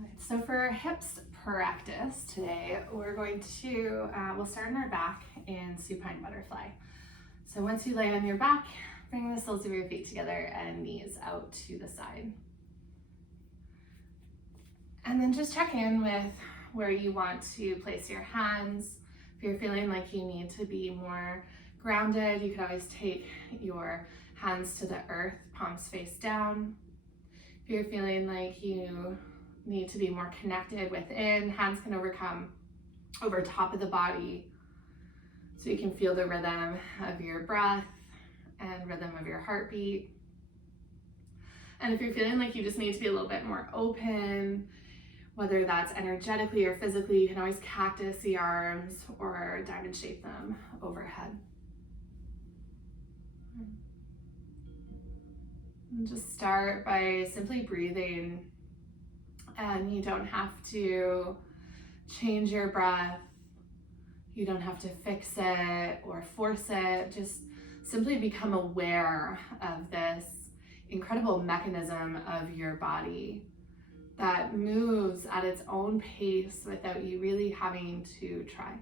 Alright, so for our hips practice today, we're going to, we'll start on our back in supine butterfly. So once you lay on your back, bring the soles of your feet together and knees out to the side. And then just check in with where you want to place your hands. If you're feeling like you need to be more grounded, you can always take your hands to the earth, palms face down. If you're feeling like you need to be more connected within, hands can come over top of the body so you can feel the rhythm of your breath and rhythm of your heartbeat. And if you're feeling like you just need to be a little bit more open, whether that's energetically or physically, you can always cactus the arms or diamond shape them overhead. And just start by simply breathing, and you don't have to change your breath. You don't have to fix it or force it. Just simply become aware of this incredible mechanism of your body that moves at its own pace without you really having to try.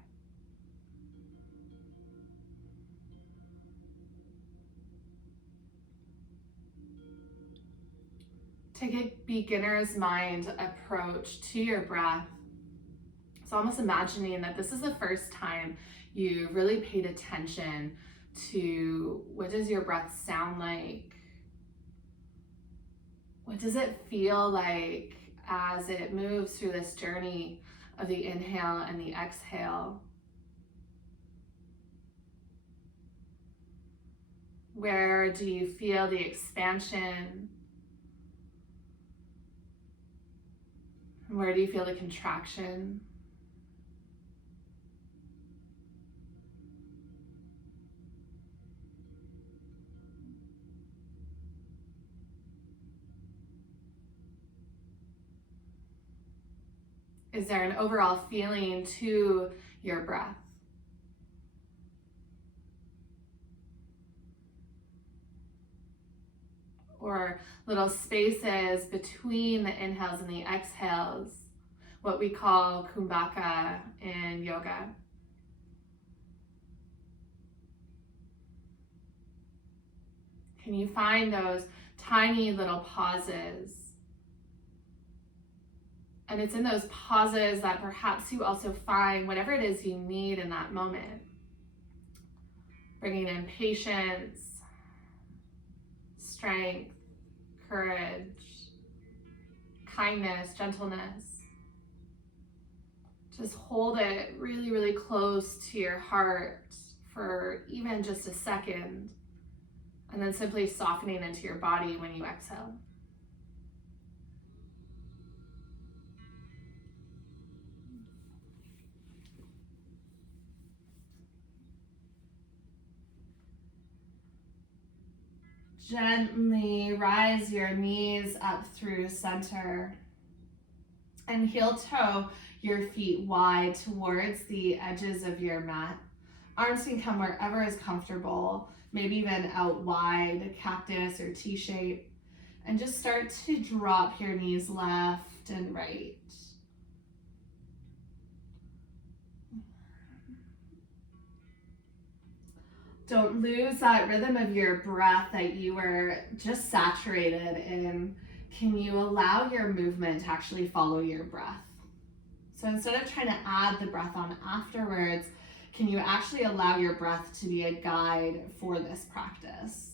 Take a beginner's mind approach to your breath. So almost imagining that this is the first time you really paid attention to what does your breath sound like? What does it feel like as it moves through this journey of the inhale and the exhale? Where do you feel the expansion? Where do you feel the contraction? Is there an overall feeling to your breath? Or little spaces between the inhales and the exhales, what we call kumbhaka in yoga. Can you find those tiny little pauses? And it's in those pauses that perhaps you also find whatever it is you need in that moment. Bringing in patience, strength, courage, kindness, gentleness. Just hold it really, really close to your heart for even just a second, and then simply softening into your body when you exhale. Gently rise your knees up through center and heel toe your feet wide towards the edges of your mat. Arms can come wherever is comfortable, maybe even out wide, cactus or T-shape. And just start to drop your knees left and right. Don't lose that rhythm of your breath that you were just saturated in. Can you allow your movement to actually follow your breath? So instead of trying to add the breath on afterwards, can you actually allow your breath to be a guide for this practice?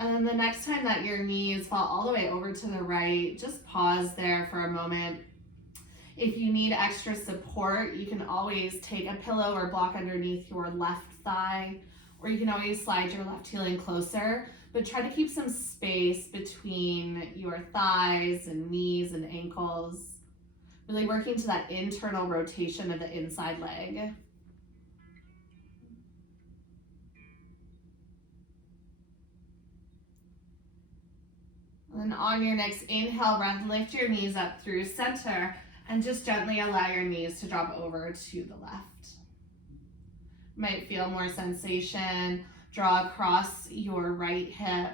And then the next time that your knees fall all the way over to the right, just pause there for a moment. If you need extra support, you can always take a pillow or block underneath your left thigh, or you can always slide your left heel in closer, but try to keep some space between your thighs and knees and ankles, really working to that internal rotation of the inside leg. And then on your next inhale breath, lift your knees up through center and just gently allow your knees to drop over to the left. Might feel more sensation, draw across your right hip.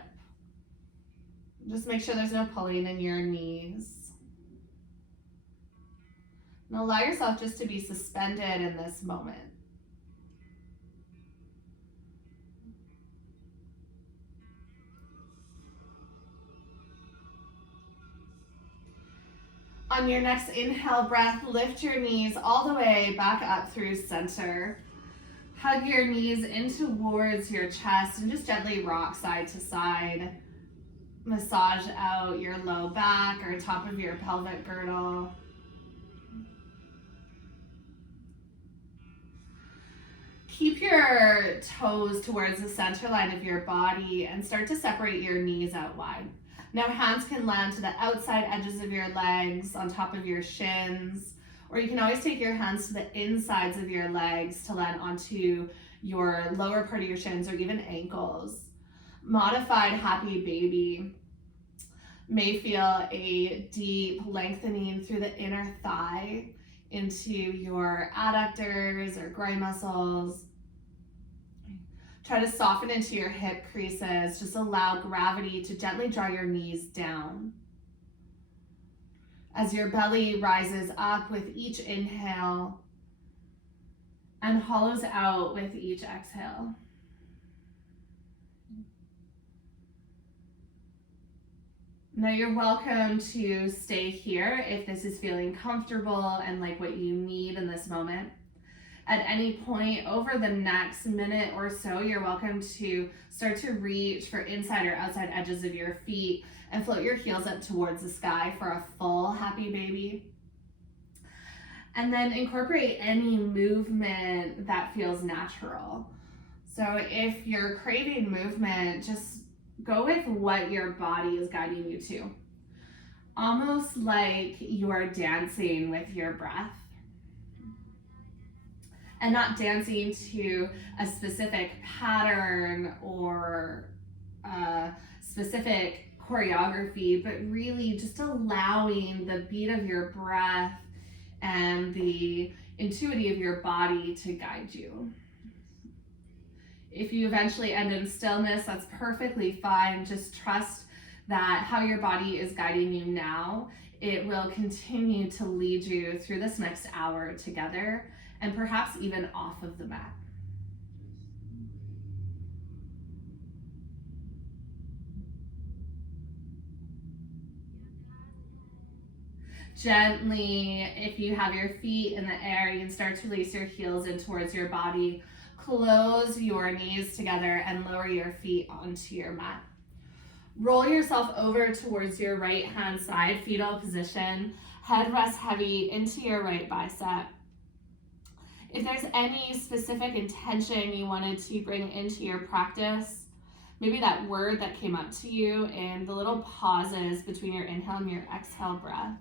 Just make sure there's no pulling in your knees. And allow yourself just to be suspended in this moment. On your next inhale breath, lift your knees all the way back up through center. Hug your knees in towards your chest and just gently rock side to side. Massage out your low back or top of your pelvic girdle. Keep your toes towards the center line of your body and start to separate your knees out wide. Now hands can land to the outside edges of your legs, on top of your shins, or you can always take your hands to the insides of your legs to land onto your lower part of your shins or even ankles. Modified happy baby may feel a deep lengthening through the inner thigh into your adductors or groin muscles. Try to soften into your hip creases. Just allow gravity to gently draw your knees down. As your belly rises up with each inhale and hollows out with each exhale. Now you're welcome to stay here if this is feeling comfortable and like what you need in this moment. At any point over the next minute or so, you're welcome to start to reach for inside or outside edges of your feet and float your heels up towards the sky for a full happy baby. And then incorporate any movement that feels natural. So if you're craving movement, just go with what your body is guiding you to. Almost like you're dancing with your breath. And not dancing to a specific pattern or a specific choreography, but really just allowing the beat of your breath and the intuitivity of your body to guide you. If you eventually end in stillness, that's perfectly fine. Just trust that how your body is guiding you now, it will continue to lead you through this next hour together, and perhaps even off of the mat. Gently, if you have your feet in the air, you can start to release your heels in towards your body. Close your knees together and lower your feet onto your mat. Roll yourself over towards your right hand side, fetal position. Head rests heavy into your right bicep. If there's any specific intention you wanted to bring into your practice, maybe that word that came up to you in the little pauses between your inhale and your exhale breath,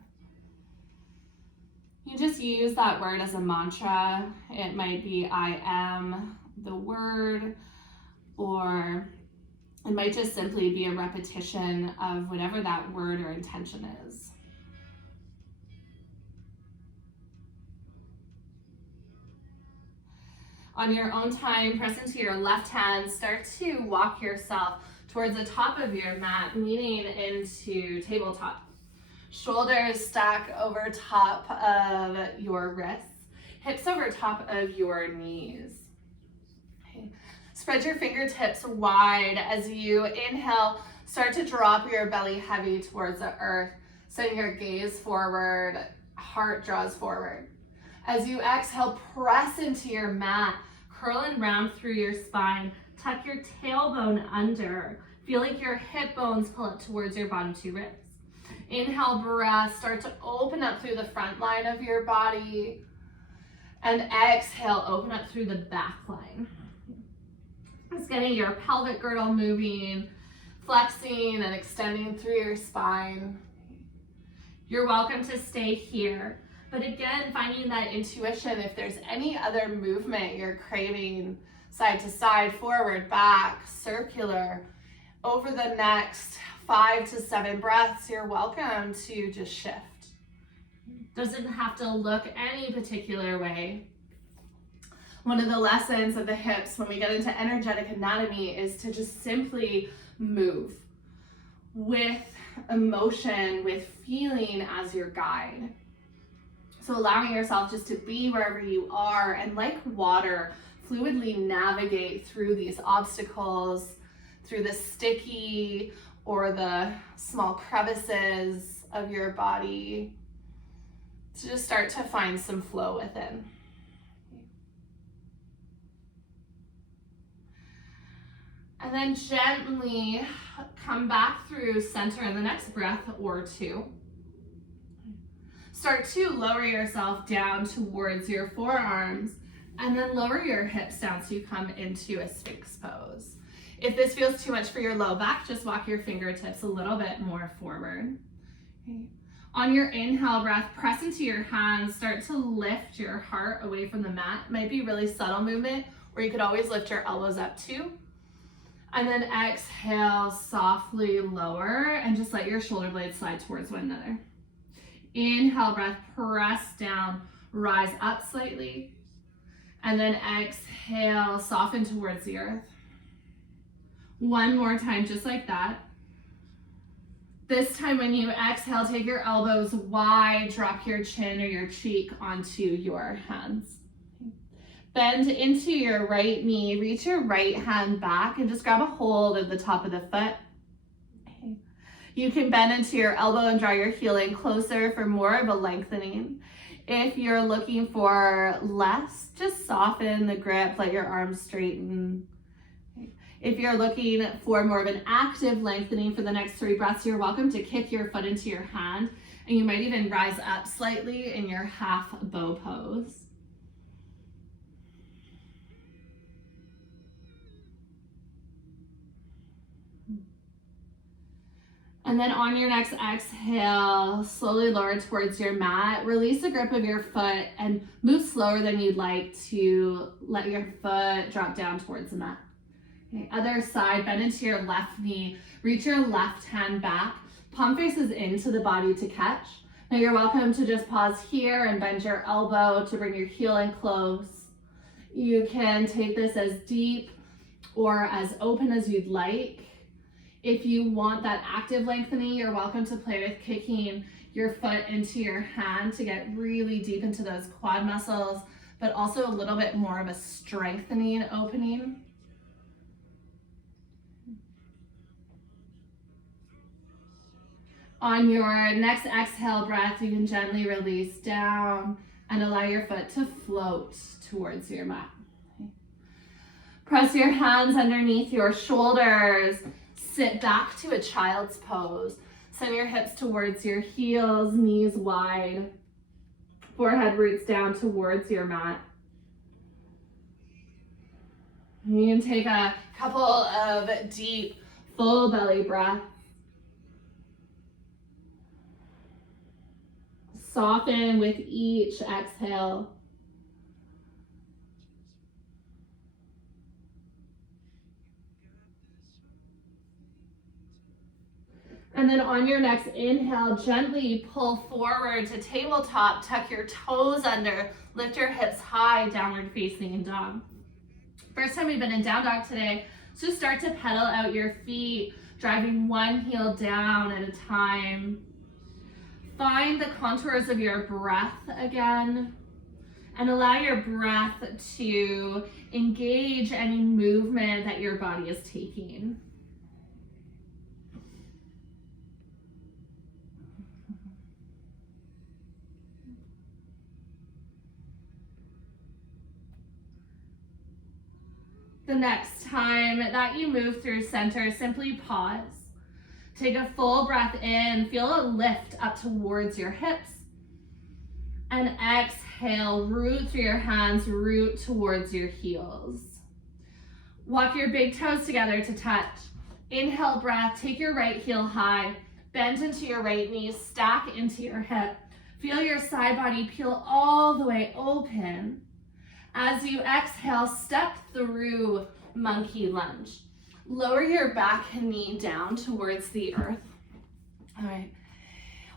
you just use that word as a mantra. It might be I am the word, or it might just simply be a repetition of whatever that word or intention is. On your own time, press into your left hand, start to walk yourself towards the top of your mat, leaning into tabletop. Shoulders stack over top of your wrists, hips over top of your knees. Okay. Spread your fingertips wide as you inhale, start to drop your belly heavy towards the earth, send your gaze forward, heart draws forward. As you exhale, press into your mat, curl and round through your spine, tuck your tailbone under, feel like your hip bones pull up towards your bottom two ribs. Inhale, breath, start to open up through the front line of your body, and exhale, open up through the back line. It's getting your pelvic girdle moving, flexing and extending through your spine. You're welcome to stay here. But again, finding that intuition, if there's any other movement you're craving, side to side, forward, back, circular, over the next 5 to 7 breaths, you're welcome to just shift. Doesn't have to look any particular way. One of the lessons of the hips when we get into energetic anatomy is to just simply move. with emotion, with feeling as your guide. So allowing yourself just to be wherever you are and like water, fluidly navigate through these obstacles, through the sticky or the small crevices of your body, to just start to find some flow within. And then gently come back through center in the next breath or two. Start to lower yourself down towards your forearms and then lower your hips down so you come into a Sphinx pose. If this feels too much for your low back, just walk your fingertips a little bit more forward. Okay. On your inhale breath, press into your hands, start to lift your heart away from the mat. It might be a really subtle movement, or you could always lift your elbows up too. And then exhale, softly lower and just let your shoulder blades slide towards one another. Inhale breath, press down, rise up slightly. And then exhale, soften towards the earth. One more time, just like that. This time when you exhale, take your elbows wide, drop your chin or your cheek onto your hands. Bend into your right knee, reach your right hand back and just grab a hold of the top of the foot. Okay. You can bend into your elbow and draw your heel in closer for more of a lengthening. If you're looking for less, just soften the grip, let your arms straighten. Okay. If you're looking for more of an active lengthening for the next 3 breaths, you're welcome to kick your foot into your hand, and you might even rise up slightly in your half bow pose. And then on your next exhale, slowly lower towards your mat. Release the grip of your foot and move slower than you'd like to let your foot drop down towards the mat. Okay, other side, bend into your left knee. Reach your left hand back. Palm faces into the body to catch. Now you're welcome to just pause here and bend your elbow to bring your heel in close. You can take this as deep or as open as you'd like. If you want that active lengthening, you're welcome to play with kicking your foot into your hand to get really deep into those quad muscles, but also a little bit more of a strengthening opening. On your next exhale breath, you can gently release down and allow your foot to float towards your mat. Okay. Press your hands underneath your shoulders. Sit back to a child's pose. Send your hips towards your heels, knees wide. Forehead roots down towards your mat. You can take a couple of deep, full belly breaths. Soften with each exhale. And then on your next inhale, gently pull forward to tabletop, tuck your toes under, lift your hips high, downward facing dog. First time we've been in down dog today, so just start to pedal out your feet, driving one heel down at a time. Find the contours of your breath again, and allow your breath to engage any movement that your body is taking. The next time that you move through center, simply pause. Take a full breath in, feel a lift up towards your hips. And exhale, root through your hands, root towards your heels. Walk your big toes together to touch. Inhale breath, take your right heel high, bend into your right knee, stack into your hip. Feel your side body peel all the way open. As you exhale, step through monkey lunge. Lower your back knee down towards the earth. All right.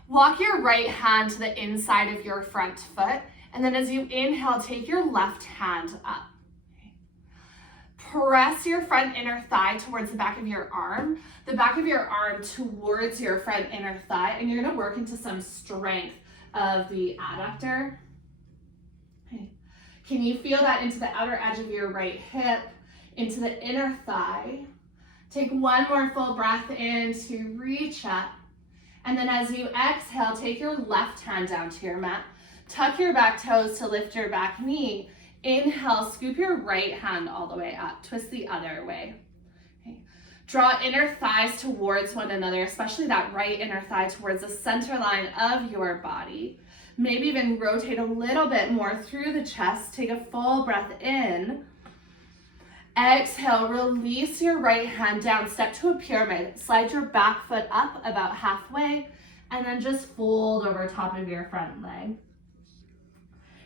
Walk your right hand to the inside of your front foot. And then as you inhale, take your left hand up. press your front inner thigh towards the back of your arm towards your front inner thigh, and you're gonna work into some strength of the adductor. Okay. Can you feel that into the outer edge of your right hip, into the inner thigh? Take one more full breath in to reach up. And then as you exhale, take your left hand down to your mat. Tuck your back toes to lift your back knee. Inhale, scoop your right hand all the way up. Twist the other way. Okay. Draw inner thighs towards one another, especially that right inner thigh towards the center line of your body. Maybe even rotate a little bit more through the chest. Take a full breath in. Exhale, release your right hand down, step to a pyramid. Slide your back foot up about halfway, and then just fold over top of your front leg.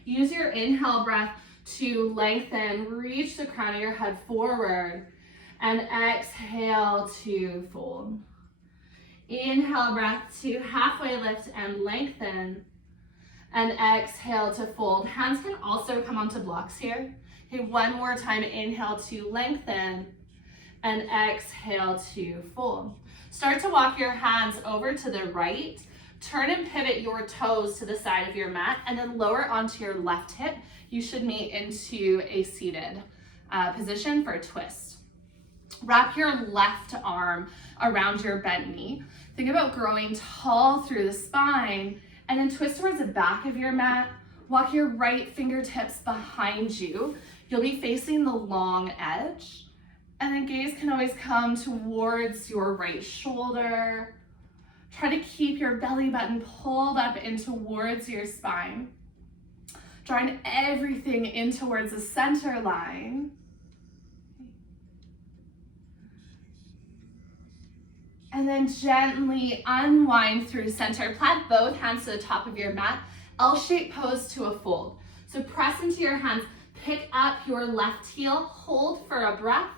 Use your inhale breath to lengthen, reach the crown of your head forward, and exhale to fold. Inhale breath to halfway lift and lengthen, and exhale to fold. Hands can also come onto blocks here. Okay, one more time, inhale to lengthen, and exhale to fold. Start to walk your hands over to the right, turn and pivot your toes to the side of your mat, and then lower onto your left hip. You should meet into a seated position for a twist. Wrap your left arm around your bent knee. Think about growing tall through the spine, and then twist towards the back of your mat. Walk your right fingertips behind you. You'll be facing the long edge, and then gaze can always come towards your right shoulder. Try to keep your belly button pulled up in towards your spine. Drawing everything in towards the center line. And then gently unwind through center. Plant both hands to the top of your mat. L-shaped pose to a fold. So press into your hands. Pick up your left heel, hold for a breath,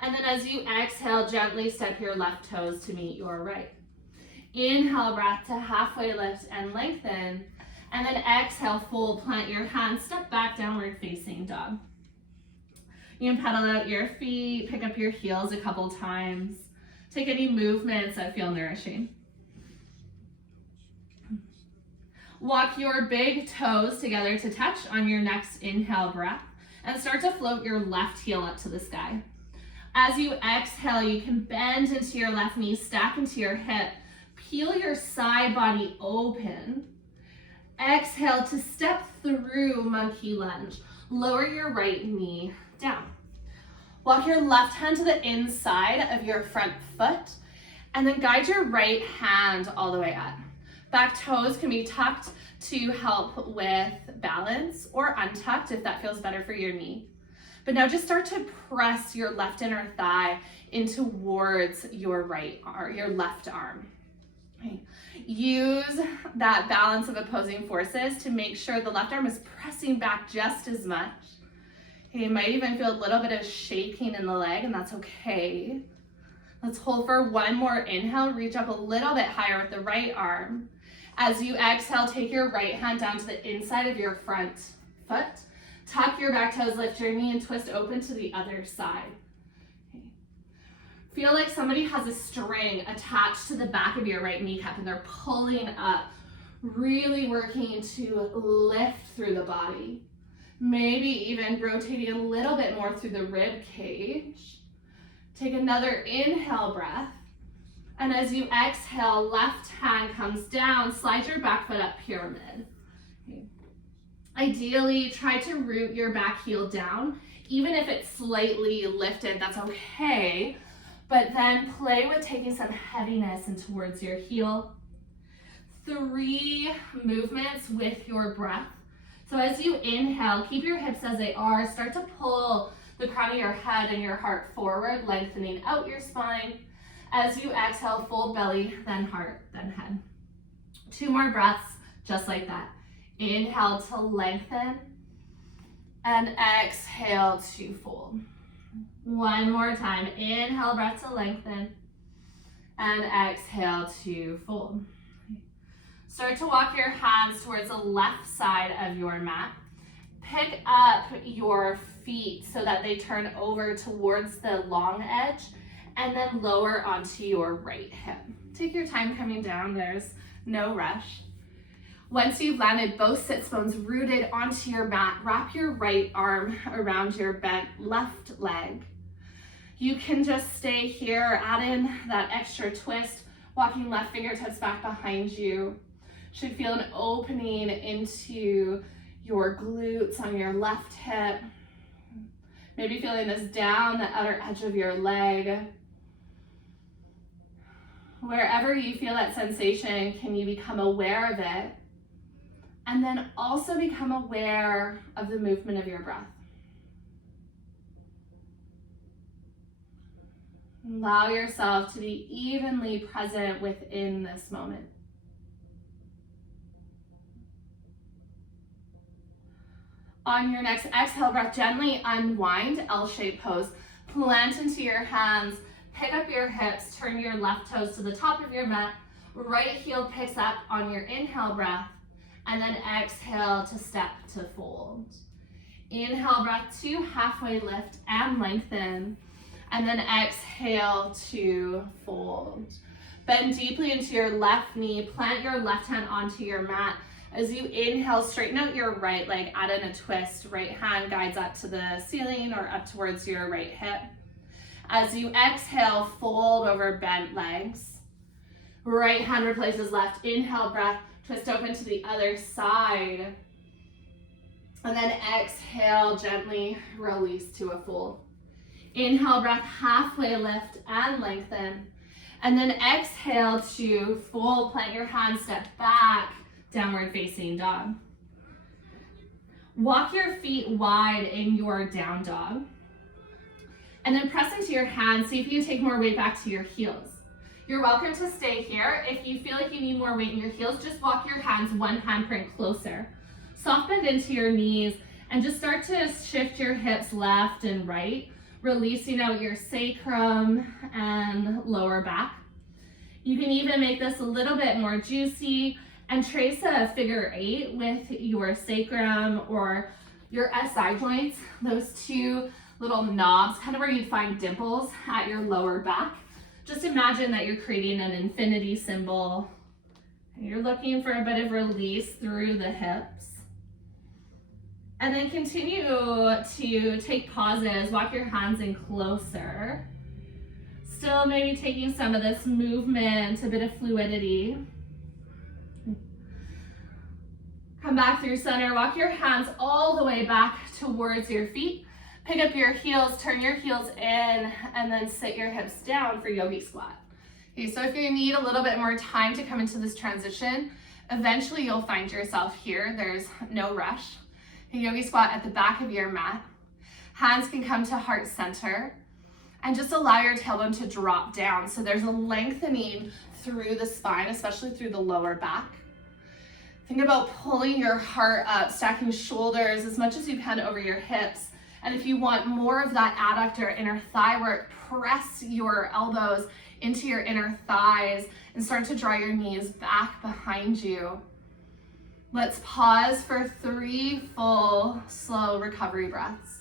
and then as you exhale, gently step your left toes to meet your right. Inhale, breath to halfway lift and lengthen, and then exhale, fold, plant your hands, step back, downward facing dog. You can pedal out your feet, pick up your heels a couple times. Take any movements that feel nourishing. Walk your big toes together to touch on your next inhale breath, and start to float your left heel up to the sky. As you exhale, you can bend into your left knee, stack into your hip, peel your side body open. Exhale to step through monkey lunge. Lower your right knee down. Walk your left hand to the inside of your front foot, and then guide your right hand all the way up. Back toes can be tucked to help with balance, or untucked if that feels better for your knee. But now just start to press your left inner thigh in towards your left arm. Okay. Use that balance of opposing forces to make sure the left arm is pressing back just as much. Okay, you might even feel a little bit of shaking in the leg, and that's okay. Let's hold for one more inhale. Reach up a little bit higher with the right arm. As you exhale, take your right hand down to the inside of your front foot. Tuck your back toes, lift your knee, and twist open to the other side. Okay. Feel like somebody has a string attached to the back of your right kneecap, and they're pulling up, really working to lift through the body. Maybe even rotating a little bit more through the rib cage. Take another inhale breath. And as you exhale, left hand comes down, slide your back foot up, pyramid. Okay. Ideally, try to root your back heel down. Even if it's slightly lifted, that's okay. But then play with taking some heaviness in towards your heel. 3 movements with your breath. So as you inhale, keep your hips as they are. Start to pull the crown of your head and your heart forward, lengthening out your spine. As you exhale, fold belly, then heart, then head. 2 more breaths, just like that. Inhale to lengthen, and exhale to fold. 1 more time. Inhale, breath to lengthen, and exhale to fold. Start to walk your hands towards the left side of your mat. Pick up your feet so that they turn over towards the long edge, and then lower onto your right hip. Take your time coming down, there's no rush. Once you've landed, both sits bones rooted onto your mat, wrap your right arm around your bent left leg. You can just stay here, add in that extra twist, walking left fingertips back behind you. Should feel an opening into your glutes on your left hip. Maybe feeling this down the outer edge of your leg. Wherever you feel that sensation, can you become aware of it? And then also become aware of the movement of your breath. Allow yourself to be evenly present within this moment. On your next exhale breath, gently unwind, L-shaped pose. Plant into your hands, pick up your hips, turn your left toes to the top of your mat. Right heel picks up on your inhale breath, and then exhale to step to fold. Inhale breath to halfway lift and lengthen, and then exhale to fold. Bend deeply into your left knee, plant your left hand onto your mat. As you inhale, straighten out your right leg, add in a twist. Right hand guides up to the ceiling or up towards your right hip. As you exhale, fold over bent legs. Right hand replaces left. Inhale, breath, twist open to the other side. And then exhale, gently release to a fold. Inhale, breath, halfway lift and lengthen. And then exhale to fold, plant your hands, step back, downward facing dog. Walk your feet wide in your down dog. And then press into your hands, see if you can take more weight back to your heels. You're welcome to stay here. If you feel like you need more weight in your heels, just walk your hands one handprint closer. Soft bend into your knees and just start to shift your hips left and right, releasing out your sacrum and lower back. You can even make this a little bit more juicy and trace a figure 8 with your sacrum or your SI joints, those two little knobs, kind of where you'd find dimples at your lower back. Just imagine that you're creating an infinity symbol. You're looking for a bit of release through the hips. And then continue to take pauses, walk your hands in closer. Still maybe taking some of this movement, a bit of fluidity. Come back through center, walk your hands all the way back towards your feet. Pick up your heels, turn your heels in, and then sit your hips down for yogi squat. Okay, so if you need a little bit more time to come into this transition, eventually you'll find yourself here. There's no rush. A yogi squat at the back of your mat. Hands can come to heart center, and just allow your tailbone to drop down. So there's a lengthening through the spine, especially through the lower back. Think about pulling your heart up, stacking shoulders as much as you can over your hips. And if you want more of that adductor inner thigh work, press your elbows into your inner thighs and start to draw your knees back behind you. Let's pause for 3 full, slow recovery breaths.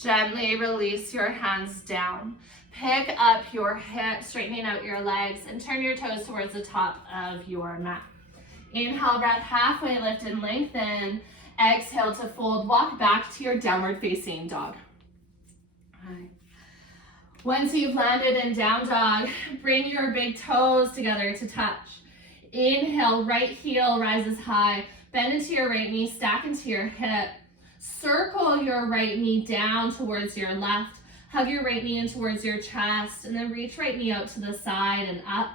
Gently release your hands down. Pick up your hips, straightening out your legs, and turn your toes towards the top of your mat. Inhale, breath, halfway lift and lengthen. Exhale to fold, walk back to your downward facing dog. All right. Once you've landed in down dog, bring your big toes together to touch. Inhale, right heel rises high. Bend into your right knee, stack into your hip. Circle your right knee down towards your left. Hug your right knee in towards your chest, and then reach right knee out to the side and up.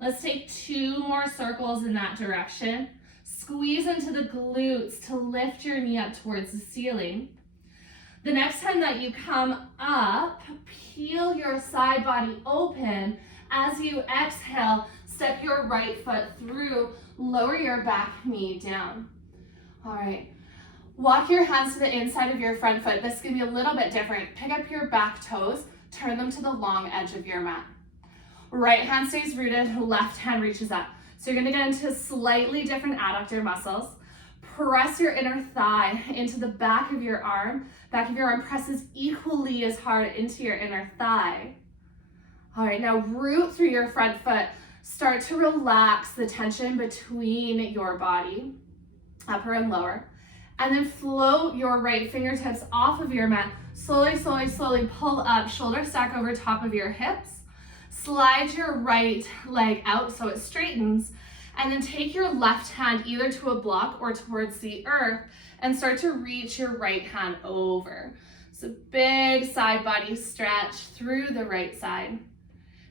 Let's take 2 more circles in that direction. Squeeze into the glutes to lift your knee up towards the ceiling. The next time that you come up, peel your side body open. As you exhale, step your right foot through, lower your back knee down. All right. Walk your hands to the inside of your front foot. This can be a little bit different. Pick up your back toes, turn them to the long edge of your mat. Right hand stays rooted, left hand reaches up. So you're gonna get into slightly different adductor muscles. Press your inner thigh into the back of your arm. Back of your arm presses equally as hard into your inner thigh. All right, now root through your front foot. Start to relax the tension between your body, upper and lower. And then float your right fingertips off of your mat. Slowly, slowly, slowly pull up, shoulder stack over top of your hips. Slide your right leg out so it straightens. And then take your left hand either to a block or towards the earth and start to reach your right hand over. So big side body stretch through the right side.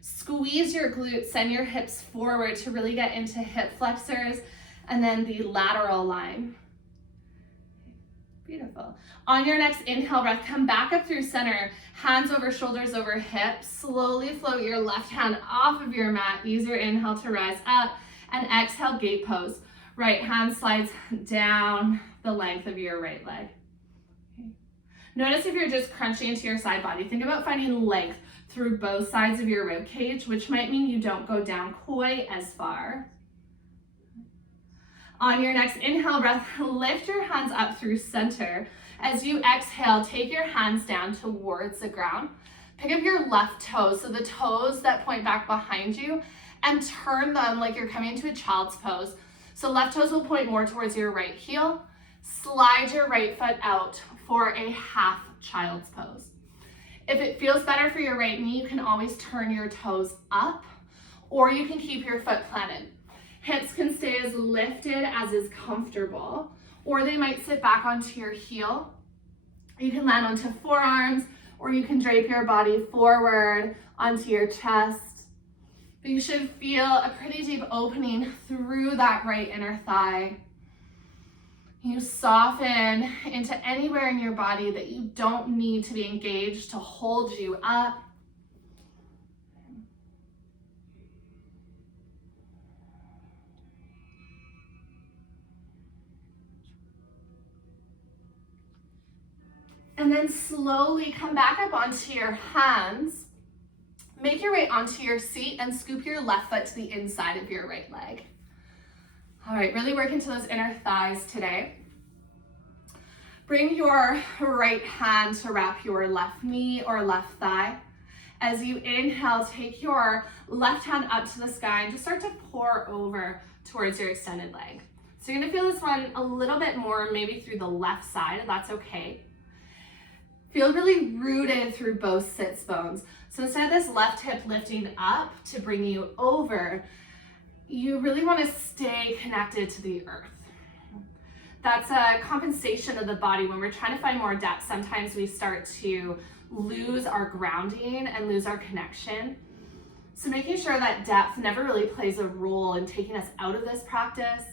Squeeze your glutes, send your hips forward to really get into hip flexors and then the lateral line. Beautiful. On your next inhale breath, come back up through center, hands over shoulders over hips. Slowly float your left hand off of your mat. Use your inhale to rise up and exhale, gate pose. Right hand slides down the length of your right leg. Okay. Notice if you're just crunching into your side body, think about finding length through both sides of your rib cage, which might mean you don't go down quite as far. On your next inhale breath, lift your hands up through center. As you exhale, take your hands down towards the ground. Pick up your left toes, so the toes that point back behind you, and turn them like you're coming into a child's pose. So left toes will point more towards your right heel. Slide your right foot out for a half child's pose. If it feels better for your right knee, you can always turn your toes up, or you can keep your foot planted. Hips can stay as lifted as is comfortable, or they might sit back onto your heel. You can land onto forearms, or you can drape your body forward onto your chest. But you should feel a pretty deep opening through that right inner thigh. You soften into anywhere in your body that you don't need to be engaged to hold you up. And then slowly come back up onto your hands. Make your way onto your seat and scoop your left foot to the inside of your right leg. All right, really work into those inner thighs today. Bring your right hand to wrap your left knee or left thigh. As you inhale, take your left hand up to the sky and just start to pour over towards your extended leg. So you're gonna feel this one a little bit more, maybe through the left side, if that's okay. Feel really rooted through both sits bones. So instead of this left hip lifting up to bring you over, you really want to stay connected to the earth. That's a compensation of the body. When we're trying to find more depth, sometimes we start to lose our grounding and lose our connection. So making sure that depth never really plays a role in taking us out of this practice,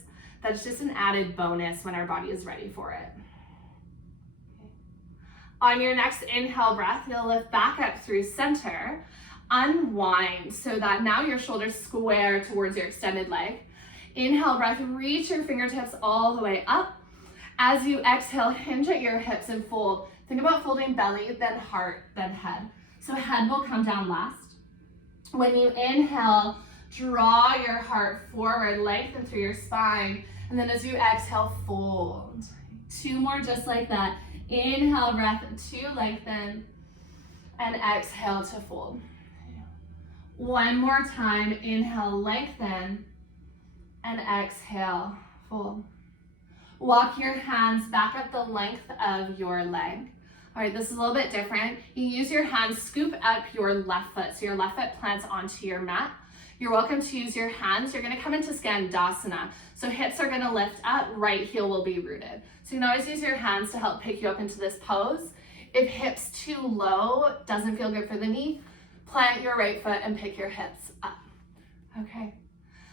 that's just an added bonus when our body is ready for it. On your next inhale breath, you'll lift back up through center, unwind so that now your shoulders square towards your extended leg. Inhale breath, reach your fingertips all the way up. As you exhale, hinge at your hips and fold. Think about folding belly, then heart, then head. So head will come down last. When you inhale, draw your heart forward, lengthen through your spine. And then as you exhale, fold. 2 more just like that. Inhale, breath to lengthen, and exhale to fold. 1 more time, inhale, lengthen, and exhale, fold. Walk your hands back up the length of your leg. All right, this is a little bit different. You use your hands, scoop up your left foot, so your left foot plants onto your mat. You're welcome to use your hands. You're gonna come into Skandasana. So hips are gonna lift up, right heel will be rooted. So you can always use your hands to help pick you up into this pose. If hips too low, doesn't feel good for the knee, plant your right foot and pick your hips up. Okay,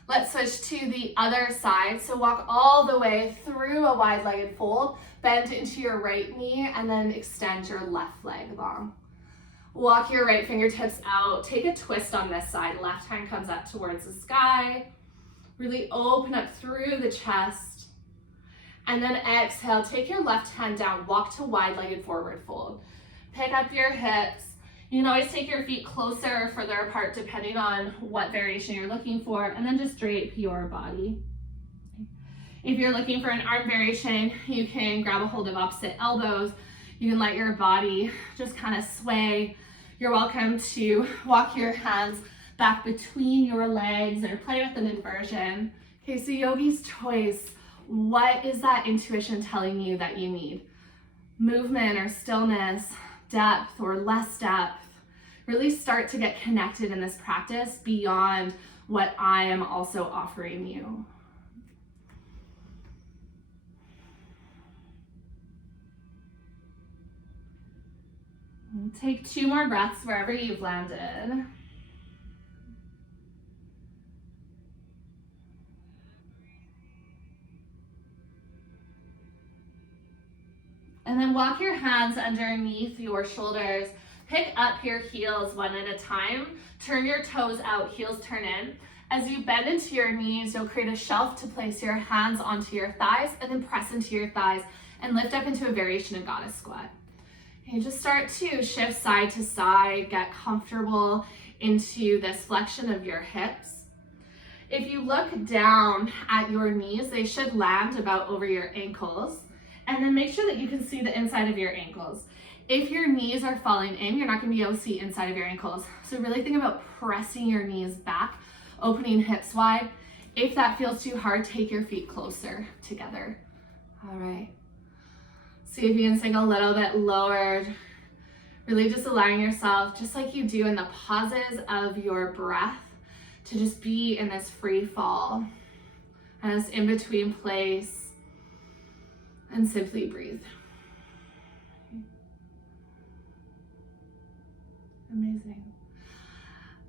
let's switch to the other side. So walk all the way through a wide-legged fold, bend into your right knee, and then extend your left leg long. Walk your right fingertips out, take a twist on this side. Left hand comes up towards the sky. Really open up through the chest. And then exhale, take your left hand down, walk to wide-legged forward fold. Pick up your hips. You can always take your feet closer or further apart depending on what variation you're looking for, and then just drape your body. If you're looking for an arm variation, you can grab a hold of opposite elbows. You can let your body just kind of sway. You're welcome to walk your hands back between your legs or play with an inversion. Okay, so yogi's choice. What is that intuition telling you that you need? Movement or stillness, depth or less depth. Really start to get connected in this practice beyond what I am also offering you. Take 2 more breaths wherever you've landed. And then walk your hands underneath your shoulders. Pick up your heels one at a time. Turn your toes out, heels turn in. As you bend into your knees, you'll create a shelf to place your hands onto your thighs and then press into your thighs and lift up into a variation of goddess squat. And just start to shift side to side, get comfortable into this flexion of your hips. If you look down at your knees, they should land about over your ankles. And then make sure that you can see the inside of your ankles. If your knees are falling in, you're not gonna be able to see inside of your ankles. So really think about pressing your knees back, opening hips wide. If that feels too hard, take your feet closer together. All right. See if you can sink a little bit lower. Really just allowing yourself, just like you do in the pauses of your breath, to just be in this free fall and this in-between place. And simply breathe. Amazing.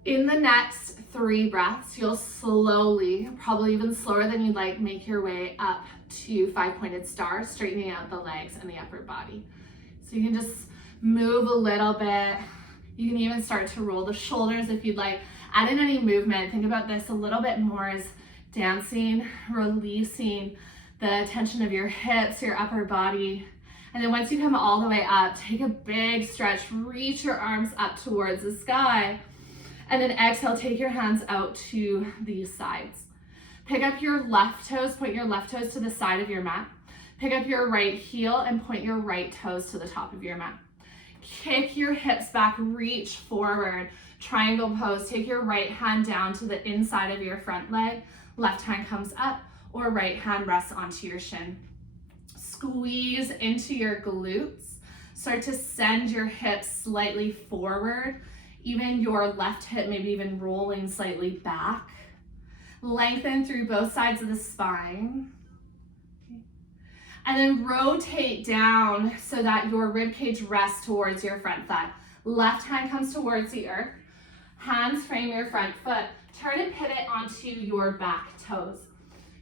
In the next 3 breaths, you'll slowly, probably even slower than you'd like, make your way up to 5-pointed star, straightening out the legs and the upper body. So you can just move a little bit. You can even start to roll the shoulders if you'd like. Add in any movement. Think about this a little bit more as dancing, releasing the tension of your hips, your upper body. And then once you come all the way up, take a big stretch, reach your arms up towards the sky. And then exhale, take your hands out to these sides. Pick up your left toes, point your left toes to the side of your mat. Pick up your right heel and point your right toes to the top of your mat. Kick your hips back, reach forward, triangle pose. Take your right hand down to the inside of your front leg. Left hand comes up, or right hand rests onto your shin. Squeeze into your glutes. Start to send your hips slightly forward. Even your left hip maybe even rolling slightly back. Lengthen through both sides of the spine. And then rotate down so that your rib cage rests towards your front thigh. Left hand comes towards the earth. Hands frame your front foot. Turn and pivot onto your back toes.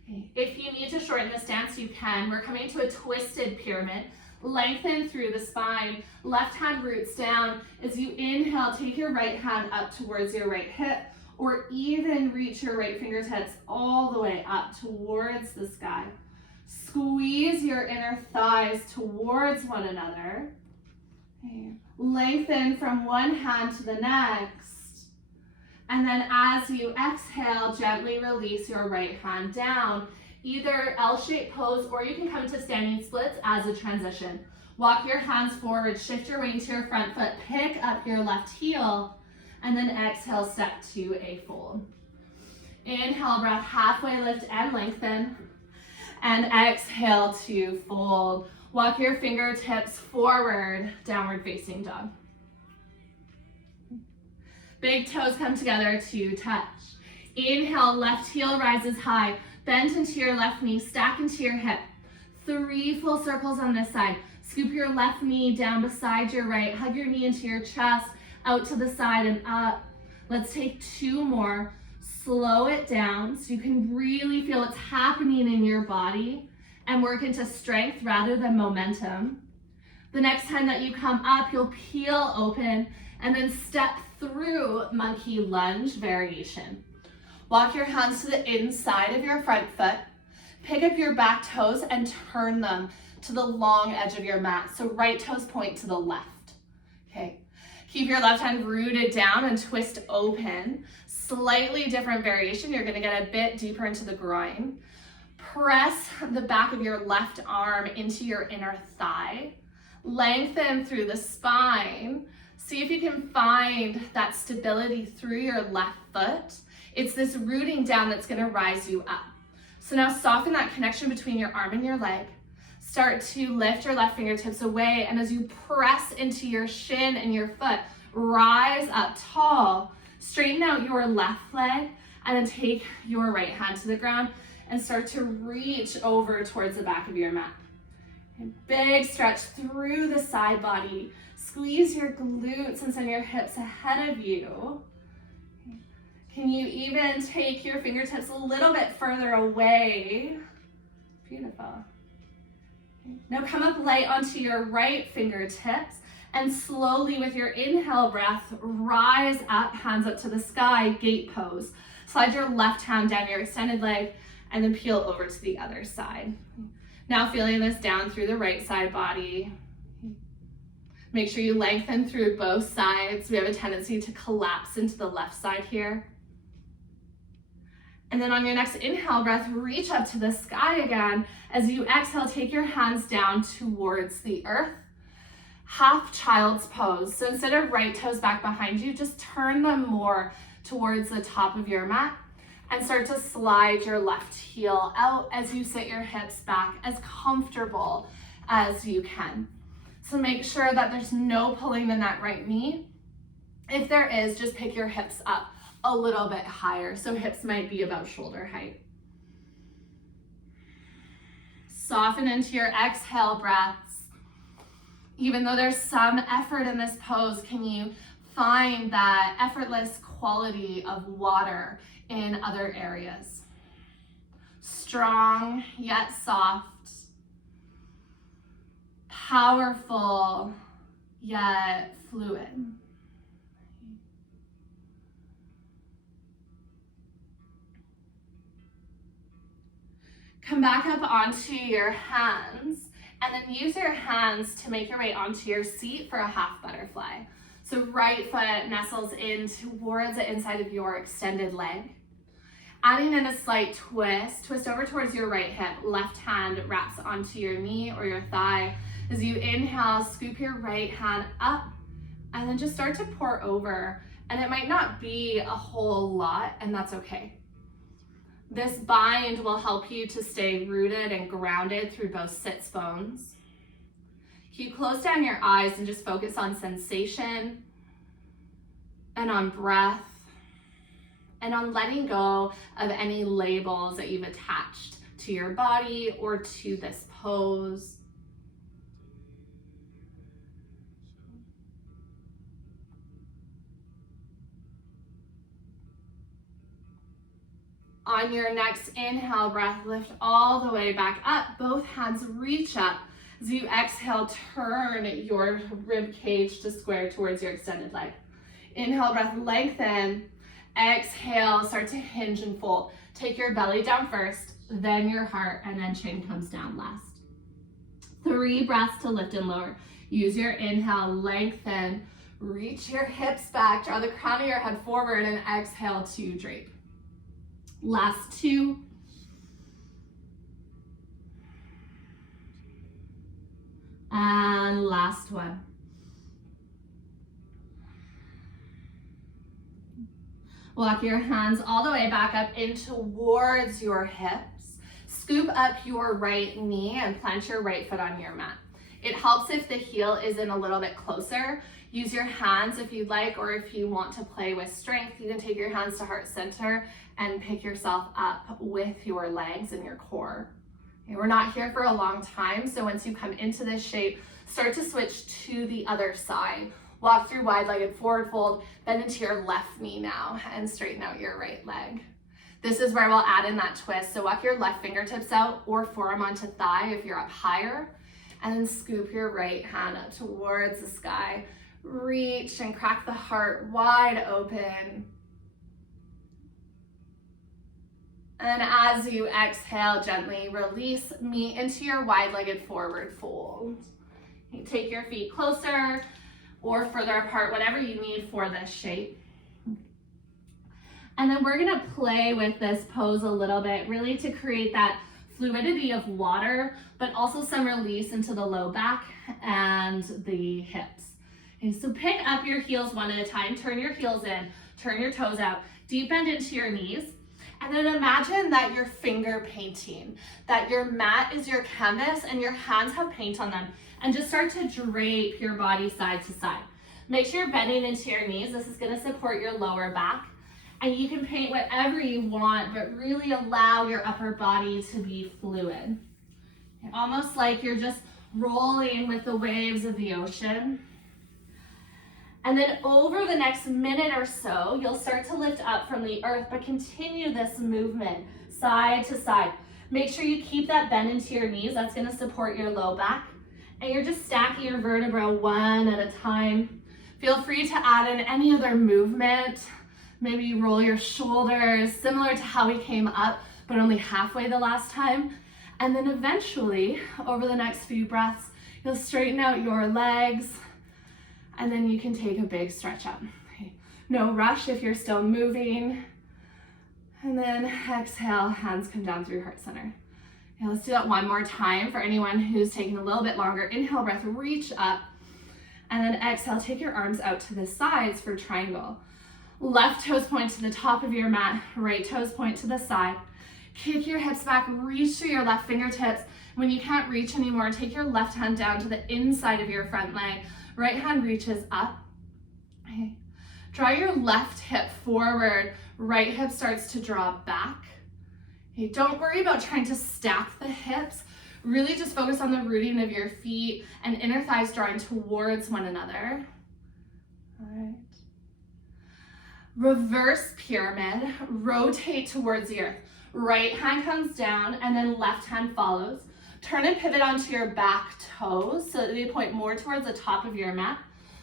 Okay. If you need to shorten the stance, you can. We're coming to a twisted pyramid. Lengthen through the spine. Left hand roots down. As you inhale, take your right hand up towards your right hip, or even reach your right fingertips all the way up towards the sky. Squeeze your inner thighs towards one another. Okay. Lengthen from one hand to the next. And then as you exhale, gently release your right hand down. Either L-shaped pose, or you can come to standing splits as a transition. Walk your hands forward, shift your weight to your front foot, pick up your left heel, and then exhale, step to a fold. Inhale, breath, halfway lift and lengthen. And exhale to fold. Walk your fingertips forward, downward facing dog. Big toes come together to touch. Inhale, left heel rises high. Bend into your left knee, stack into your hip. 3 full circles on this side. Scoop your left knee down beside your right. Hug your knee into your chest, out to the side and up. Let's take 2 more. Slow it down so you can really feel what's happening in your body and work into strength rather than momentum. The next time that you come up, you'll peel open and then step through monkey lunge variation. Walk your hands to the inside of your front foot. Pick up your back toes and turn them to the long edge of your mat. So right toes point to the left, okay? Keep your left hand rooted down and twist open. Slightly different variation. You're gonna get a bit deeper into the groin. Press the back of your left arm into your inner thigh. Lengthen through the spine. See if you can find that stability through your left foot. It's this rooting down that's gonna rise you up. So now soften that connection between your arm and your leg. Start to lift your left fingertips away, and as you press into your shin and your foot, rise up tall. Straighten out your left leg, and then take your right hand to the ground and start to reach over towards the back of your mat. Big stretch through the side body. Squeeze your glutes and send your hips ahead of you. Can you even take your fingertips a little bit further away? Beautiful. Now come up light onto your right fingertips and slowly with your inhale breath, rise up, hands up to the sky, gate pose. Slide your left hand down your extended leg and then peel over to the other side. Now feeling this down through the right side body. Make sure you lengthen through both sides. We have a tendency to collapse into the left side here. And then on your next inhale breath, reach up to the sky again. As you exhale, take your hands down towards the earth. Half child's pose. So instead of right toes back behind you, just turn them more towards the top of your mat and start to slide your left heel out as you sit your hips back as comfortable as you can. So make sure that there's no pulling in that right knee. If there is, just pick your hips up a little bit higher. So hips might be about shoulder height. Soften into your exhale breaths. Even though there's some effort in this pose, can you find that effortless quality of water in other areas? Strong yet soft. Powerful yet fluid. Come back up onto your hands and then use your hands to make your way onto your seat for a half butterfly. So right foot nestles in towards the inside of your extended leg. Adding in a slight twist over towards your right hip. Left hand wraps onto your knee or your thigh. As you inhale, scoop your right hand up and then just start to pour over. And it might not be a whole lot, and that's okay. This bind will help you to stay rooted and grounded through both sits bones. Can you close down your eyes and just focus on sensation and on breath and on letting go of any labels that you've attached to your body or to this pose. On your next inhale breath, lift all the way back up. Both hands reach up. As you exhale, turn your rib cage to square towards your extended leg. Inhale, breath, lengthen. Exhale, start to hinge and fold. Take your belly down first, then your heart, and then chin comes down last. 3 breaths to lift and lower. Use your inhale, lengthen. Reach your hips back, draw the crown of your head forward, and exhale to drape. Last 2. And last 1. Walk your hands all the way back up in towards your hips. Scoop up your right knee and plant your right foot on your mat. It helps if the heel is in a little bit closer. Use your hands if you'd like, or if you want to play with strength, you can take your hands to heart center and pick yourself up with your legs and your core. Okay, we're not here for a long time, so once you come into this shape, start to switch to the other side. Walk through wide-legged forward fold, bend into your left knee now, and straighten out your right leg. This is where we'll add in that twist. So walk your left fingertips out or forearm onto thigh if you're up higher, and then scoop your right hand up towards the sky. Reach and crack the heart wide open. And as you exhale, gently release me into your wide-legged forward fold. You take your feet closer or further apart, whatever you need for this shape. And then we're gonna play with this pose a little bit, really to create that fluidity of water, but also some release into the low back and the hips. Okay, so pick up your heels one at a time, turn your heels in, turn your toes out, deep bend into your knees, and then imagine that you're finger painting, that your mat is your canvas and your hands have paint on them, and just start to drape your body side to side. Make sure you're bending into your knees. This is gonna support your lower back. And you can paint whatever you want, but really allow your upper body to be fluid. Almost like you're just rolling with the waves of the ocean. And then over the next minute or so, you'll start to lift up from the earth, but continue this movement side to side. Make sure you keep that bend into your knees. That's gonna support your low back. And you're just stacking your vertebra one at a time. Feel free to add in any other movement. Maybe you roll your shoulders, similar to how we came up, but only halfway the last time. And then eventually, over the next few breaths, you'll straighten out your legs, and then you can take a big stretch up. Okay. No rush if you're still moving. And then exhale, hands come down through heart center. Okay, let's do that one more time for anyone who's taking a little bit longer. Inhale, breath, reach up. And then exhale, take your arms out to the sides for triangle. Left toes point to the top of your mat, right toes point to the side. Kick your hips back, reach through your left fingertips. When you can't reach anymore, take your left hand down to the inside of your front leg. Right hand reaches up. Okay. Draw your left hip forward, right hip starts to draw back. Okay. Don't worry about trying to stack the hips. Really just focus on the rooting of your feet and inner thighs drawing towards one another. All right. Reverse pyramid, rotate towards the earth. Right hand comes down and then left hand follows. Turn and pivot onto your back toes so that they point more towards the top of your mat.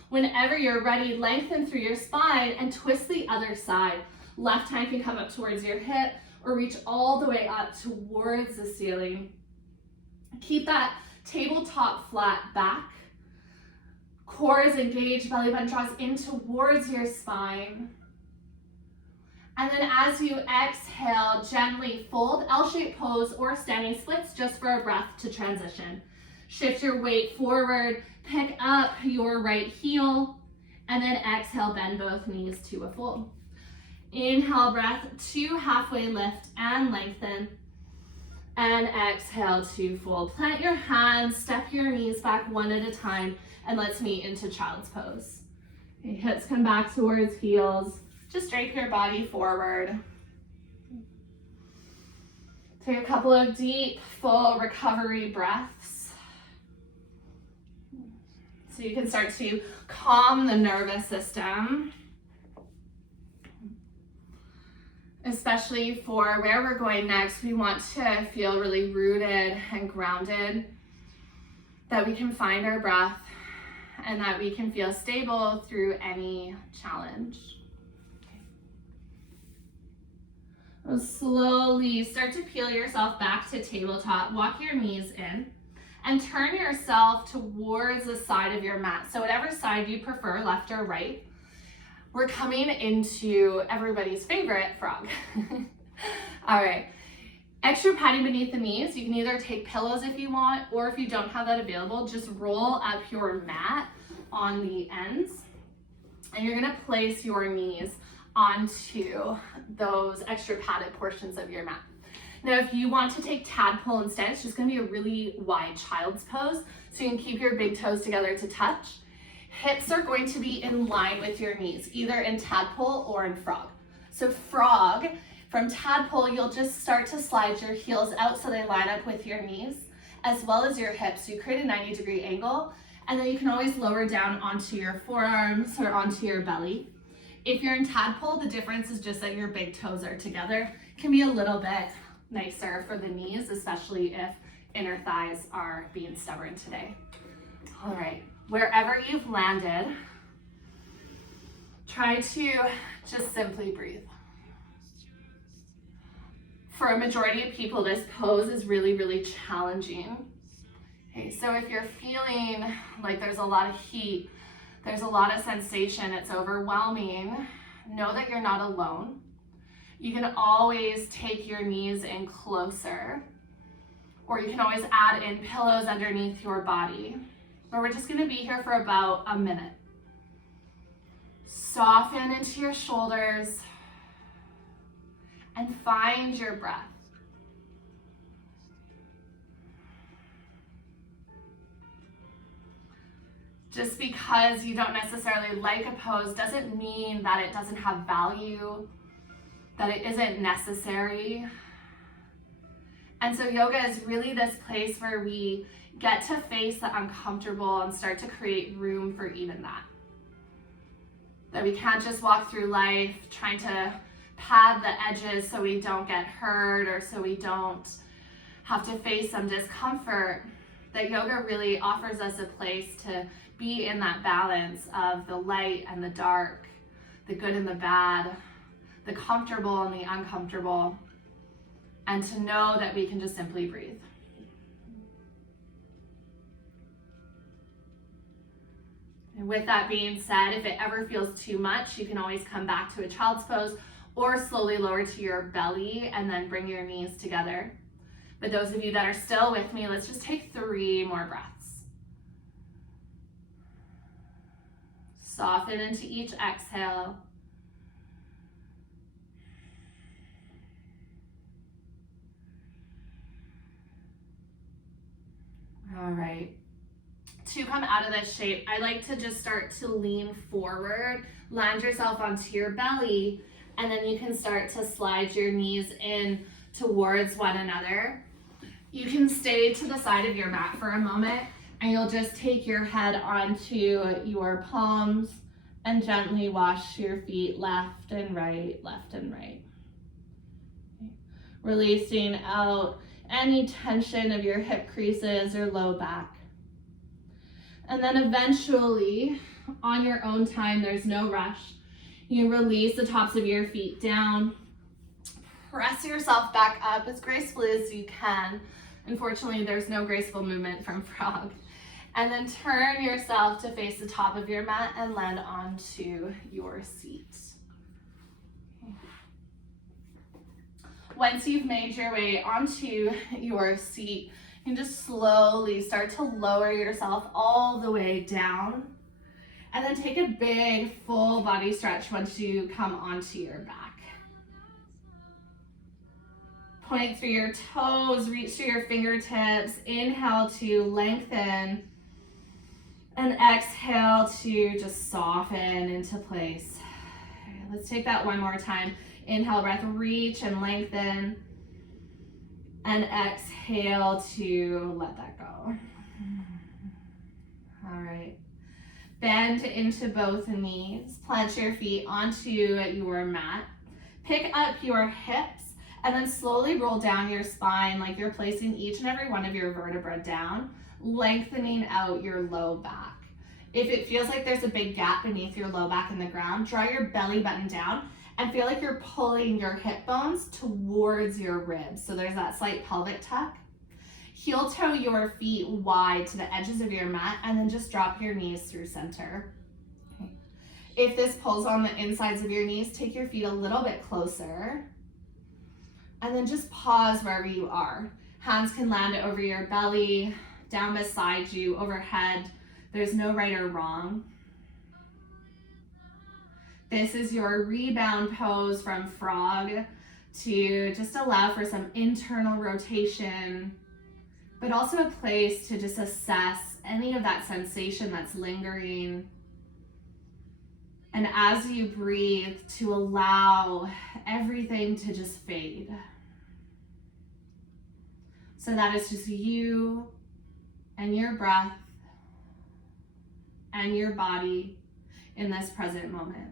Whenever you're ready, lengthen through your spine and twist the other side. Left hand can come up towards your hip or reach all the way up towards the ceiling. Keep that tabletop flat back. Core is engaged, belly button draws in towards your spine. And then as you exhale, gently fold, L-shaped pose or standing splits just for a breath to transition. Shift your weight forward, pick up your right heel, and then exhale, bend both knees to a fold. Inhale, breath to halfway lift and lengthen. And exhale to fold. Plant your hands, step your knees back one at a time, and let's meet into child's pose. Okay, hips come back towards heels. Just drape your body forward. Take a couple of deep, full recovery breaths. So you can start to calm the nervous system. Especially for where we're going next, we want to feel really rooted and grounded, that we can find our breath and that we can feel stable through any challenge. Slowly start to peel yourself back to tabletop, walk your knees in, and turn yourself towards the side of your mat. So whatever side you prefer, left or right. We're coming into everybody's favorite, frog. All right, extra padding beneath the knees. You can either take pillows if you want, or if you don't have that available, just roll up your mat on the ends, and you're gonna place your knees onto those extra padded portions of your mat. Now, if you want to take tadpole instead, it's just gonna be a really wide child's pose, so you can keep your big toes together to touch. Hips are going to be in line with your knees, either in tadpole or in frog. So frog, from tadpole, you'll just start to slide your heels out so they line up with your knees, as well as your hips. So you create a 90-degree angle, and then you can always lower down onto your forearms or onto your belly. If you're in tadpole, the difference is just that your big toes are together. It can be a little bit nicer for the knees, especially if inner thighs are being stubborn today. All right, wherever you've landed, try to just simply breathe. For a majority of people, this pose is really, really challenging. Okay, so if you're feeling like there's a lot of heat, there's a lot of sensation, it's overwhelming, know that you're not alone. You can always take your knees in closer, or you can always add in pillows underneath your body. But we're just gonna be here for about a minute. Soften into your shoulders and find your breath. Just because you don't necessarily like a pose doesn't mean that it doesn't have value, that it isn't necessary. And so yoga is really this place where we get to face the uncomfortable and start to create room for even that. That we can't just walk through life trying to pad the edges so we don't get hurt or so we don't have to face some discomfort. That yoga really offers us a place to be in that balance of the light and the dark, the good and the bad, the comfortable and the uncomfortable, and to know that we can just simply breathe. And with that being said, if it ever feels too much, you can always come back to a child's pose or slowly lower to your belly and then bring your knees together. But those of you that are still with me, let's just take 3 more breaths. Soften into each exhale. All right. To come out of this shape, I like to just start to lean forward, land yourself onto your belly, and then you can start to slide your knees in towards one another. You can stay to the side of your mat for a moment, and you'll just take your head onto your palms and gently wash your feet left and right, left and right. Okay. Releasing out any tension of your hip creases or low back. And then eventually, on your own time, there's no rush, you release the tops of your feet down. Press yourself back up as gracefully as you can. Unfortunately, there's no graceful movement from frog. And then turn yourself to face the top of your mat and land onto your seat. Once you've made your way onto your seat, you can just slowly start to lower yourself all the way down. And then take a big full body stretch once you come onto your back. Point through your toes, reach through your fingertips. Inhale to lengthen. And exhale to just soften into place. Let's take that one more time. Inhale, breath, reach and lengthen. And exhale to let that go. All right. Bend into both knees. Plant your feet onto your mat. Pick up your hips and then slowly roll down your spine like you're placing each and every one of your vertebrae down, lengthening out your low back. If it feels like there's a big gap beneath your low back in the ground, draw your belly button down and feel like you're pulling your hip bones towards your ribs. So there's that slight pelvic tuck. Heel toe your feet wide to the edges of your mat and then just drop your knees through center. Okay. If this pulls on the insides of your knees, take your feet a little bit closer and then just pause wherever you are. Hands can land over your belly, down beside you, overhead. There's no right or wrong. This is your rebound pose from frog to just allow for some internal rotation, but also a place to just assess any of that sensation that's lingering. And as you breathe, to allow everything to just fade. So that it's just you and your breath and your body in this present moment.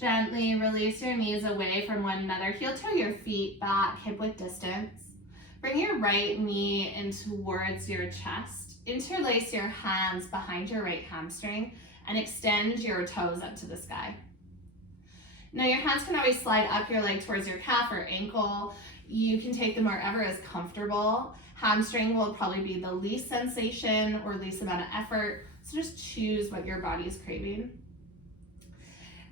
Gently release your knees away from one another. Heel toe your feet back, hip width distance. Bring your right knee in towards your chest. Interlace your hands behind your right hamstring and extend your toes up to the sky. Now your hands can always slide up your leg towards your calf or ankle. You can take them wherever is comfortable. Hamstring will probably be the least sensation or least amount of effort. So just choose what your body is craving.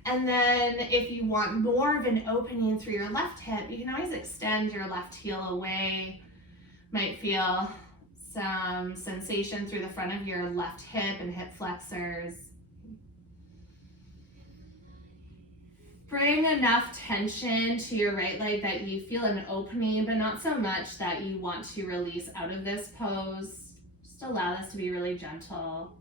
And then if you want more of an opening through your left hip, you can always extend your left heel away. Might feel some sensation through the front of your left hip and hip flexors. Bring enough tension to your right leg that you feel an opening, but not so much that you want to release out of this pose. Just allow this to be really gentle.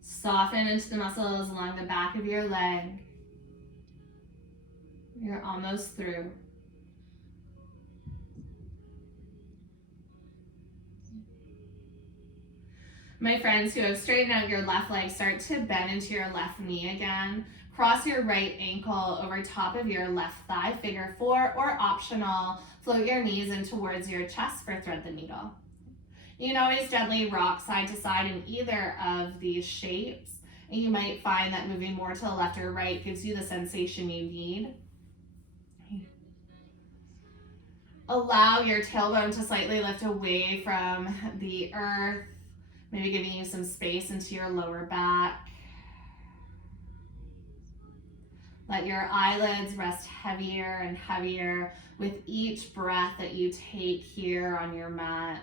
Soften into the muscles along the back of your leg. You're almost through. My friends who have straightened out your left leg, start to bend into your left knee again. Cross your right ankle over top of your left thigh, figure four, or optional, float your knees in towards your chest for thread the needle. You can always gently rock side to side in either of these shapes, and you might find that moving more to the left or right gives you the sensation you need. Allow your tailbone to slightly lift away from the earth, maybe giving you some space into your lower back. Let your eyelids rest heavier and heavier with each breath that you take here on your mat.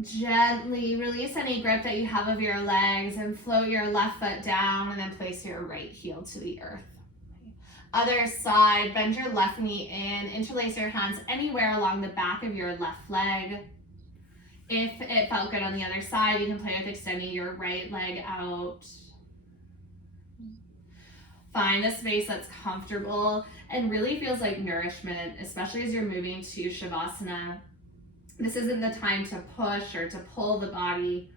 Gently release any grip that you have of your legs and float your left foot down and then place your right heel to the earth. Other side, bend your left knee in, interlace your hands anywhere along the back of your left leg. If it felt good on the other side, you can play with extending your right leg out. Find a space that's comfortable and really feels like nourishment, especially as you're moving to Shavasana. This isn't the time to push or to pull the body.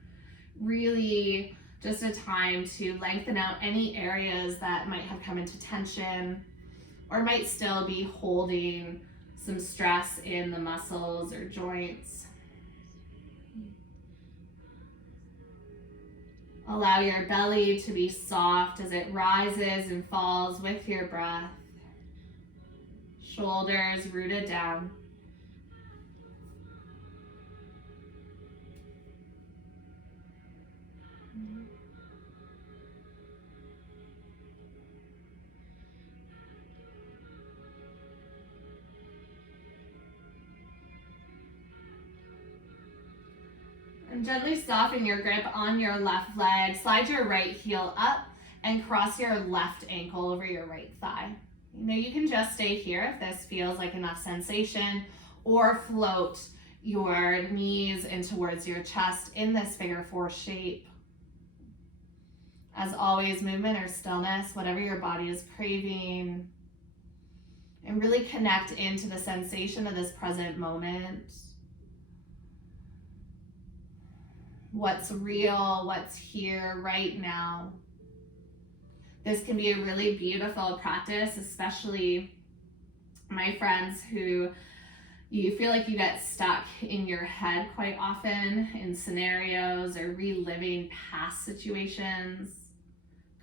Really just a time to lengthen out any areas that might have come into tension or might still be holding some stress in the muscles or joints. Allow your belly to be soft as it rises and falls with your breath. Shoulders rooted down. And gently soften your grip on your left leg. Slide your right heel up and cross your left ankle over your right thigh. You know, you can just stay here if this feels like enough sensation, or float your knees in towards your chest in this figure four shape. As always, movement or stillness, whatever your body is craving, and really connect into the sensation of this present moment. What's real, what's here right now. This can be a really beautiful practice, especially my friends who you feel like you get stuck in your head quite often in scenarios or reliving past situations,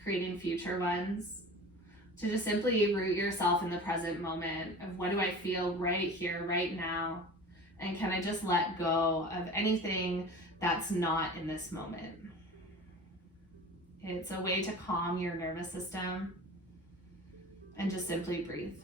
creating future ones. To just simply root yourself in the present moment of what do I feel right here, right now, and can I just let go of anything that's not in this moment. It's a way to calm your nervous system and just simply breathe.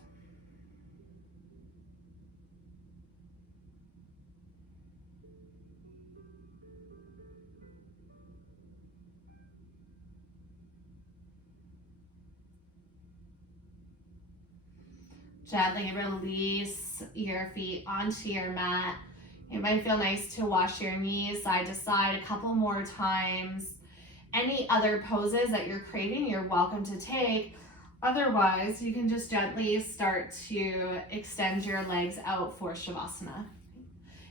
Gently release your feet onto your mat. It might feel nice to wash your knees side to side a couple more times. Any other poses that you're creating, you're welcome to take. Otherwise, you can just gently start to extend your legs out for Shavasana.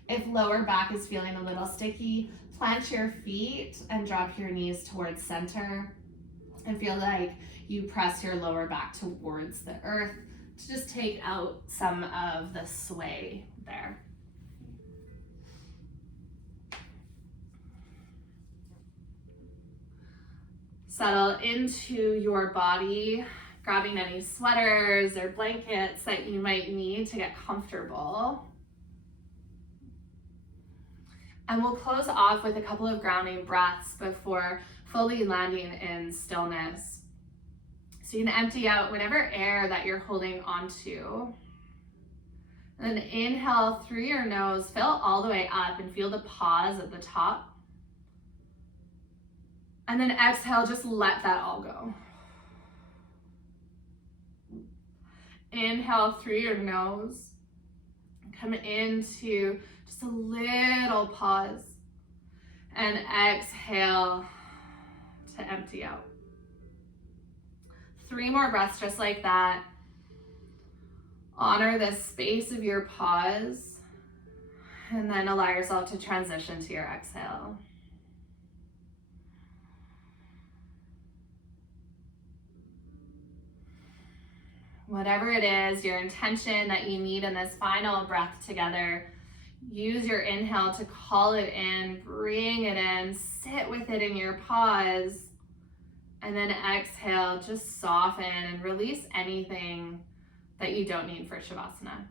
If lower back is feeling a little sticky, plant your feet and drop your knees towards center and feel like you press your lower back towards the earth to just take out some of the sway there. Settle into your body, grabbing any sweaters or blankets that you might need to get comfortable. And we'll close off with a couple of grounding breaths before fully landing in stillness. So you can empty out whatever air that you're holding onto. And then inhale through your nose, fill all the way up and feel the pause at the top. And then exhale, just let that all go. Inhale through your nose. Come into just a little pause. And exhale to empty out. 3 more breaths just like that. Honor the space of your pause. And then allow yourself to transition to your exhale. Whatever it is, your intention that you need in this final breath together, use your inhale to call it in, bring it in, sit with it in your pause, and then exhale, just soften and release anything that you don't need for Shavasana.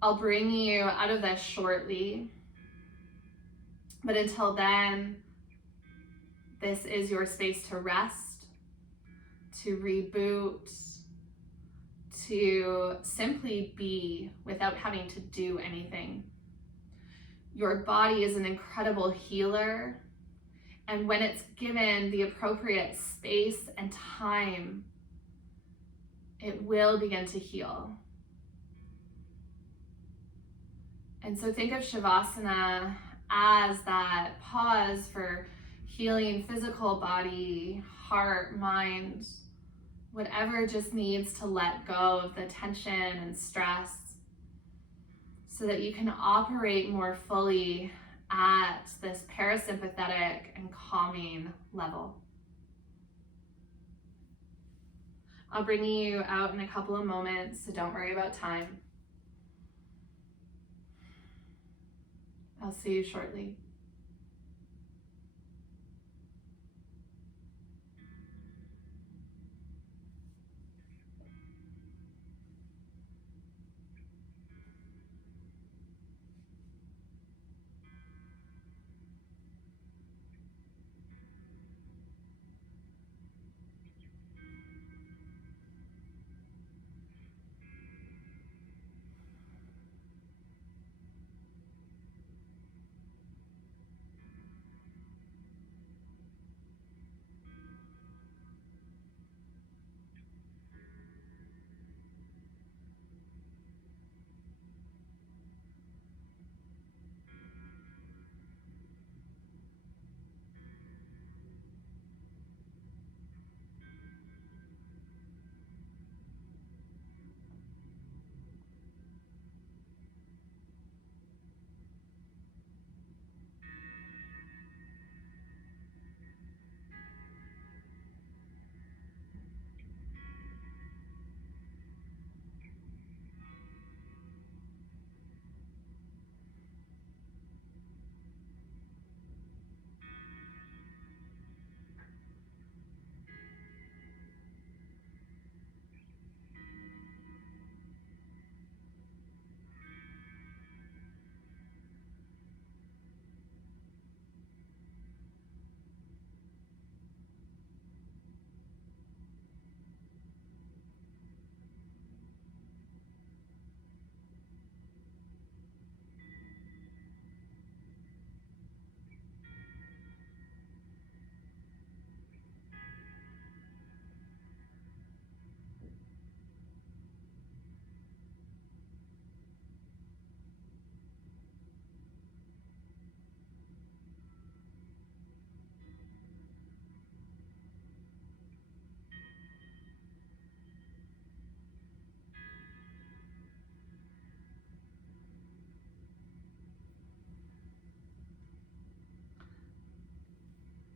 I'll bring you out of this shortly, but until then, this is your space to rest, to reboot, to simply be without having to do anything. Your body is an incredible healer, and when it's given the appropriate space and time, it will begin to heal. And so think of Shavasana as that pause for healing physical body, heart, mind, whatever just needs to let go of the tension and stress so that you can operate more fully at this parasympathetic and calming level. I'll bring you out in a couple of moments, so don't worry about time. I'll see you shortly.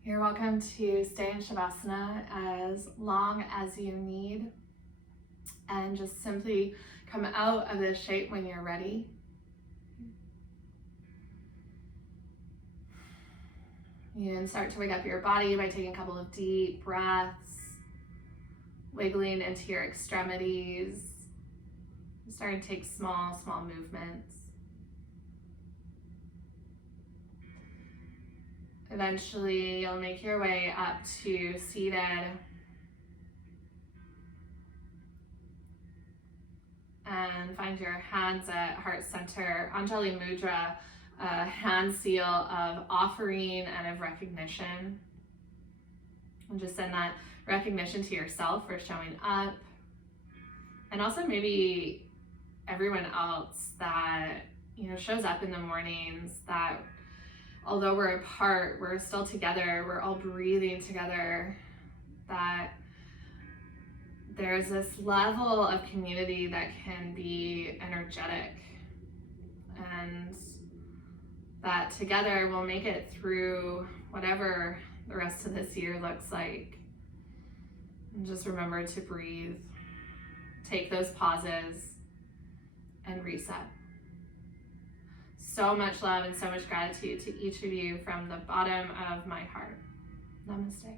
You're welcome to stay in Shavasana as long as you need, and just simply come out of this shape when you're ready. You can start to wake up your body by taking a couple of deep breaths, wiggling into your extremities, starting to take small movements. Eventually, you'll make your way up to seated. And find your hands at heart center. Anjali Mudra, a hand seal of offering and of recognition. And just send that recognition to yourself for showing up. And also maybe everyone else that, shows up in the mornings, that although we're apart, we're still together, we're all breathing together, that there's this level of community that can be energetic, and that together we'll make it through whatever the rest of this year looks like. And just remember to breathe, take those pauses, and reset. So much love and so much gratitude to each of you from the bottom of my heart. Namaste.